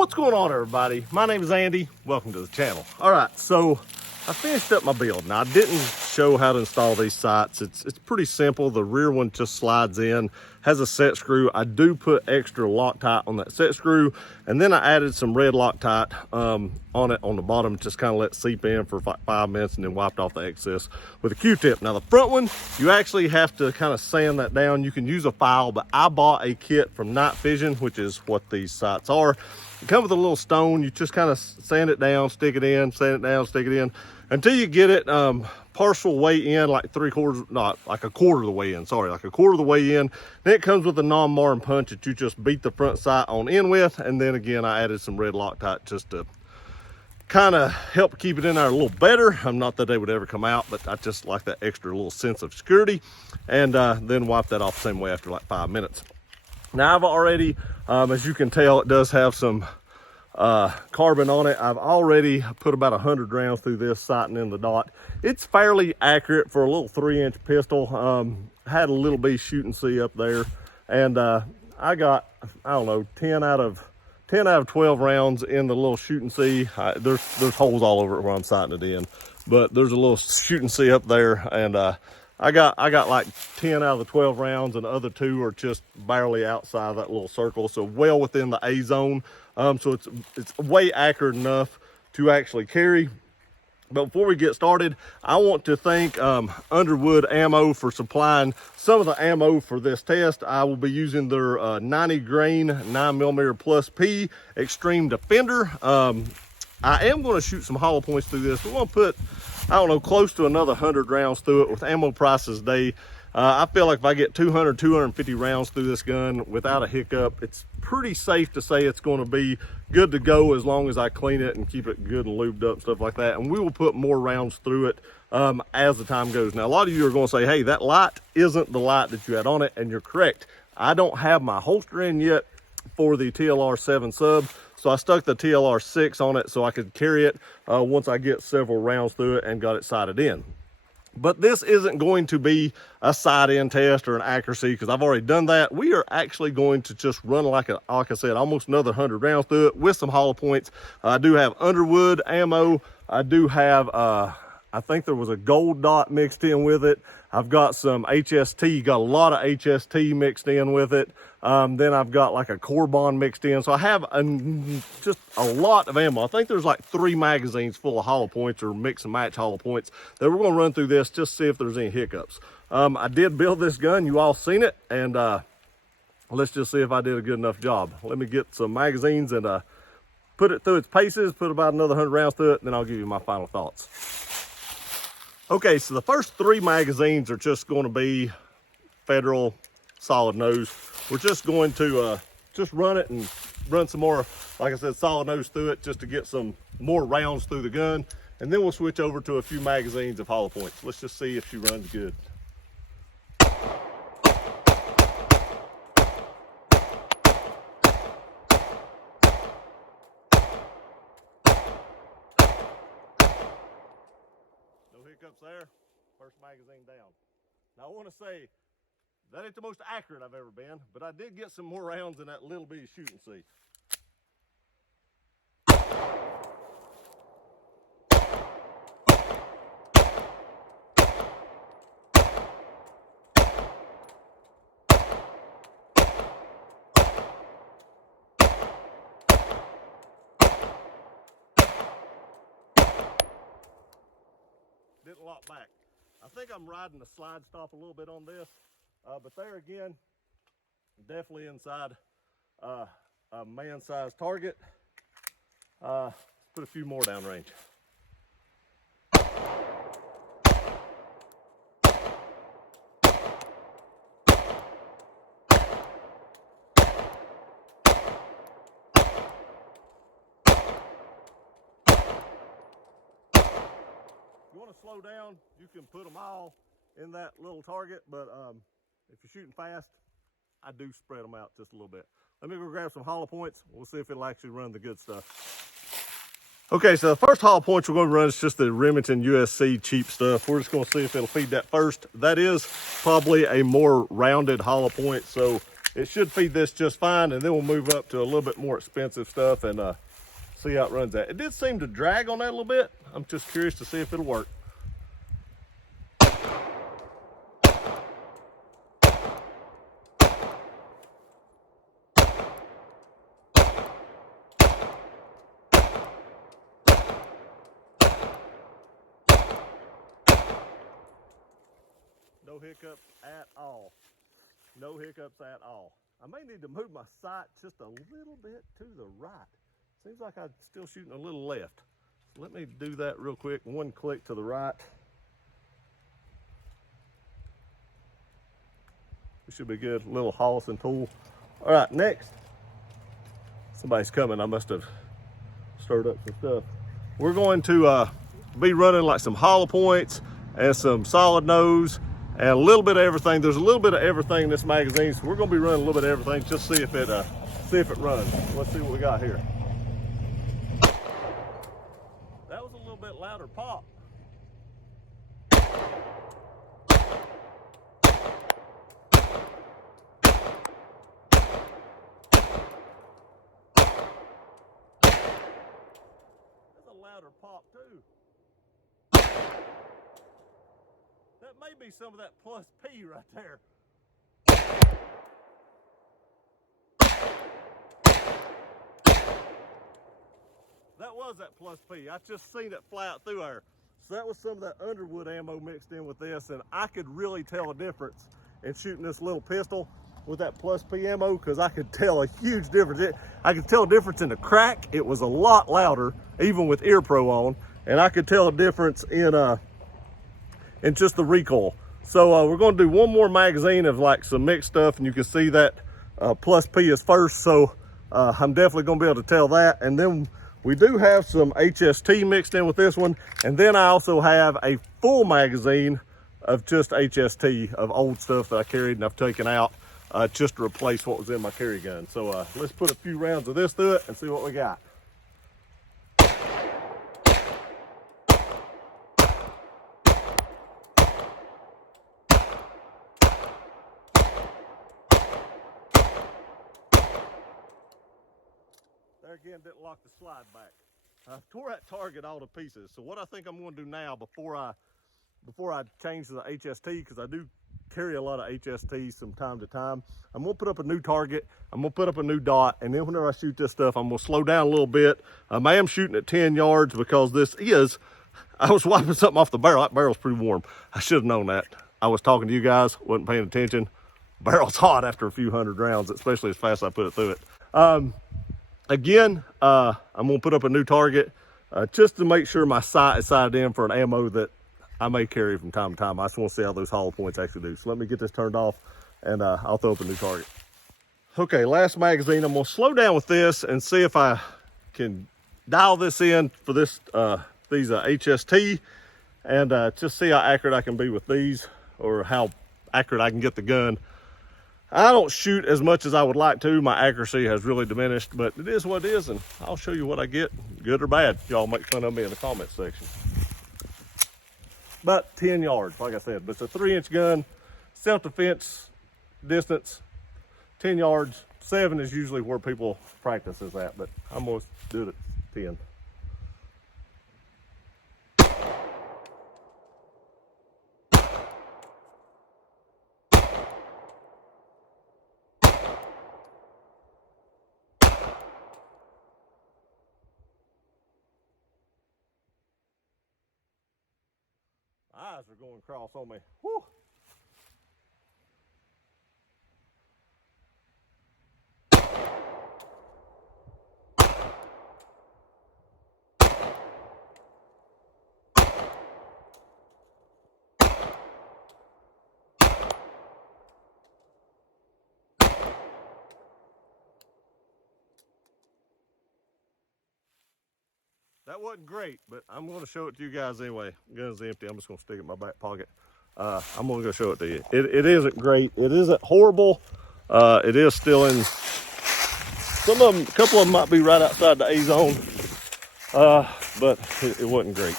What's going on, everybody? My name is Andy. Welcome to the channel. All right, so I finished up my build. Now, I didn't show how to install these sights. It's pretty simple. The rear one just slides in, has a set screw. I do put extra Loctite on that set screw, and then I added some red Loctite on it on the bottom, just kind of let it seep in for like 5 minutes, and then wiped off the excess with a Q-tip. Now, the front one, you actually have to kind of sand that down. You can use a file, but I bought a kit from Night Vision, which is what these sights are. It comes with a little stone. You just kind of sand it down, stick it in, sand it down, stick it in, until you get it partial way in, like not like a quarter of the way in, sorry, like a quarter of the way in. Then it comes with a non-marring punch that you just beat the front sight on in with. And then again, I added some red Loctite just to kind of help keep it in there a little better. Not that they would ever come out, but I just like that extra little sense of security. And then wipe that off the same way after like 5 minutes. Now, I've already, as you can tell, it does have some carbon on it. I've already put about 100 rounds through this, sighting in the dot. It's fairly accurate for a little 3-inch pistol. Had a little B shoot and see up there, and I got, I don't know, 10 out of 12 rounds in the little shoot and see. There's holes all over it where I'm sighting it in, but there's a little shoot and see up there, and I got like 10 out of the 12 rounds, and the other 2 are just barely outside that little circle, so well within the A zone. So it's way accurate enough to actually carry. But before we get started, I want to thank Underwood Ammo for supplying some of the ammo for this test. I will be using their 90 grain 9mm plus P Extreme Defender. I am going to shoot some hollow points through this. We're going to put, I don't know, close to another 100 rounds through it with ammo prices today. I feel like if I get 250 rounds through this gun without a hiccup, it's pretty safe to say it's going to be good to go as long as I clean it and keep it good and lubed up and stuff like that. And we will put more rounds through it as the time goes. Now, a lot of you are going to say, hey, that light isn't the light that you had on it, and you're correct. I don't have my holster in yet for the TLR 7 sub, so I stuck the TLR 6 on it so I could carry it once I get several rounds through it and got it sighted in. But this isn't going to be a sight-in test or an accuracy, because I've already done that. We are actually going to just run like I said, almost another 100 rounds through it with some hollow points. I do have Underwood ammo. I do have, I think there was a gold dot mixed in with it. I've got some HST, got a lot of HST mixed in with it. Then I've got like a Corbon mixed in. So I have just a lot of ammo. I think there's like 3 magazines full of hollow points or mix and match hollow points that we're going to run through this just to see if there's any hiccups. I did build this gun. You all seen it. And let's just see if I did a good enough job. Let me get some magazines and put it through its paces, put about another 100 rounds through it, and then I'll give you my final thoughts. Okay, so the first 3 magazines are just going to be Federal solid nose. We're just going to just run it and run some more, like I said, solid nose through it just to get some more rounds through the gun. And then we'll switch over to a few magazines of hollow points. Let's just see if she runs good. Hiccups there. First magazine down. Now, I want to say that ain't the most accurate I've ever been, but I did get some more rounds in that little bitty shoot and see. Didn't lock back. I think I'm riding the slide stop a little bit on this, but there again, definitely inside a man-sized target. Let's put a few more downrange. If you want to slow down, you can put them all in that little target, but if you're shooting fast, I do spread them out just a little bit. Let me go grab some hollow points. We'll see if it'll actually run the good stuff. Okay, so the first hollow point we're going to run is just the Remington USC cheap stuff. We're just going to see if it'll feed that first. That is probably a more rounded hollow point, so it should feed this just fine, and then we'll move up to a little bit more expensive stuff and see how it runs at. It did seem to drag on that a little bit. I'm just curious to see if it'll work. No hiccups at all. No hiccups at all. I may need to move my sight just a little bit to the right. Seems like I'm still shooting a little left. So let me do that real quick. One click to the right. It should be good. Little Hollison tool. All right, next. Somebody's coming. I must have stirred up some stuff. We're going to be running like some hollow points and some solid nose and a little bit of everything. There's a little bit of everything in this magazine, so we're going to be running a little bit of everything. Just see if it runs. Let's see what we got here. That was a little bit louder pop. That's a louder pop too. That may be some of that plus P right there. That was that plus P. I just seen it fly out through there. So that was some of that Underwood ammo mixed in with this, and I could really tell a difference in shooting this little pistol with that plus P ammo, because I could tell a huge difference. I could tell a difference in the crack. It was a lot louder, even with ear pro on, and I could tell a difference in just the recoil. So we're going to do one more magazine of like some mixed stuff, and you can see that plus P is first. So I'm definitely going to be able to tell that. And then we do have some HST mixed in with this one. And then I also have a full magazine of just HST of old stuff that I carried and I've taken out just to replace what was in my carry gun. So let's put a few rounds of this through it and see what we got. There again, didn't lock the slide back. I tore that target all to pieces. So what I think I'm going to do now before I change to the HST, because I do carry a lot of HSTs from time to time, I'm going to put up a new target. I'm going to put up a new dot, and then whenever I shoot this stuff, I'm going to slow down a little bit. I am shooting at 10 yards because I was wiping something off the barrel. That barrel's pretty warm. I should have known that. I was talking to you guys, wasn't paying attention. Barrel's hot after a few hundred rounds, especially as fast as I put it through it. Again, I'm going to put up a new target just to make sure my sight is sighted in for an ammo that I may carry from time to time. I just want to see how those hollow points actually do. So let me get this turned off, and I'll throw up a new target. Okay, last magazine. I'm going to slow down with this and see if I can dial this in for these HST, and just see how accurate I can be with these, or how accurate I can get the gun. I don't shoot as much as I would like to. My accuracy has really diminished, but it is what it is, and I'll show you what I get, good or bad. Y'all make fun of me in the comment section. About 10 yards, like I said, but it's a 3-inch gun, self-defense distance, 10 yards. 7 is usually where people practice is at, but I'm gonna do it at 10. Eyes are going across on me. Whew. That wasn't great, but I'm going to show it to you guys anyway. Gun's empty. I'm just going to stick it in my back pocket. I'm going to go show it to you. It isn't great. It isn't horrible. It is still in. A couple of them might be right outside the A zone, but it wasn't great.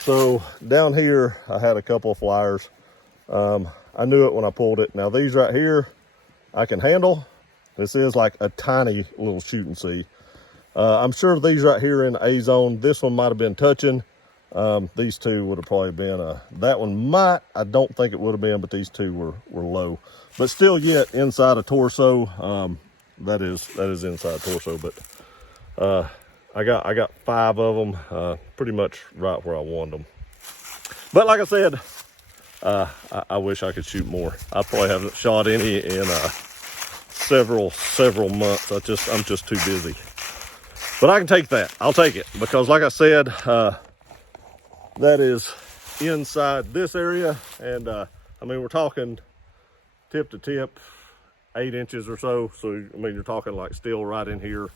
So down here, I had a couple of flyers. I knew it when I pulled it. Now these right here, I can handle. This is like a tiny little shooting sea. I'm sure these right here in the A zone, this one might have been touching. These two would have probably been, that one might, I don't think it would have been, but these two were low. But still yet inside a torso, that is inside torso, but I got 5 of them, pretty much right where I wanted them. But like I said, I wish I could shoot more. I probably haven't shot any in several months. I'm just too busy. But I can take that. I'll take it, because like I said, that is inside this area, and I mean, we're talking tip to tip 8 inches or so. So I mean, you're talking like still right in here.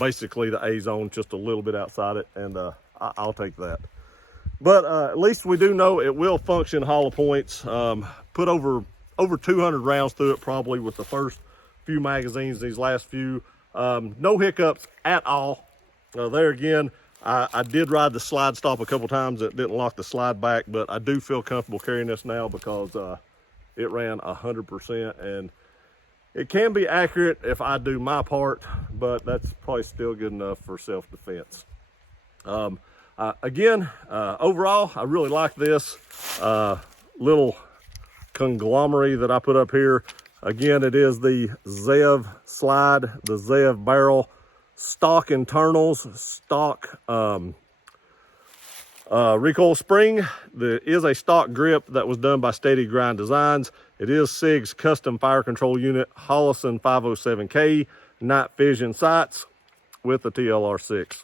Basically the A zone, just a little bit outside it, and I'll take that. But at least we do know it will function hollow points. Put over 200 rounds through it probably with the first few magazines. These last few, no hiccups at all. There again, I did ride the slide stop a couple times. It didn't lock the slide back, but I do feel comfortable carrying this now because it ran 100%, and it can be accurate if I do my part, but that's probably still good enough for self-defense. Again, overall, I really like this little conglomerate that I put up here. Again, it is the Zev slide, the Zev barrel, stock internals, stock recoil spring. There is a stock grip that was done by Steady Grind Designs. It is Sig's custom fire control unit, Hollison 507K, night vision sights with the TLR6.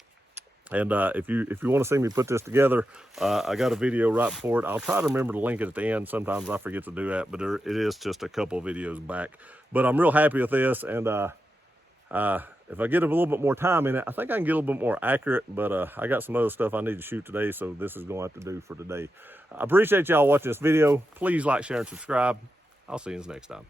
And if you want to see me put this together, I got a video right before it. I'll try to remember to link it at the end. Sometimes I forget to do that, but it is just a couple of videos back. But I'm real happy with this, and if I get a little bit more time in it, I think I can get a little bit more accurate, but I got some other stuff I need to shoot today, so this is going to have to do for today. I appreciate y'all watching this video. Please like, share, and subscribe. I'll see you next time.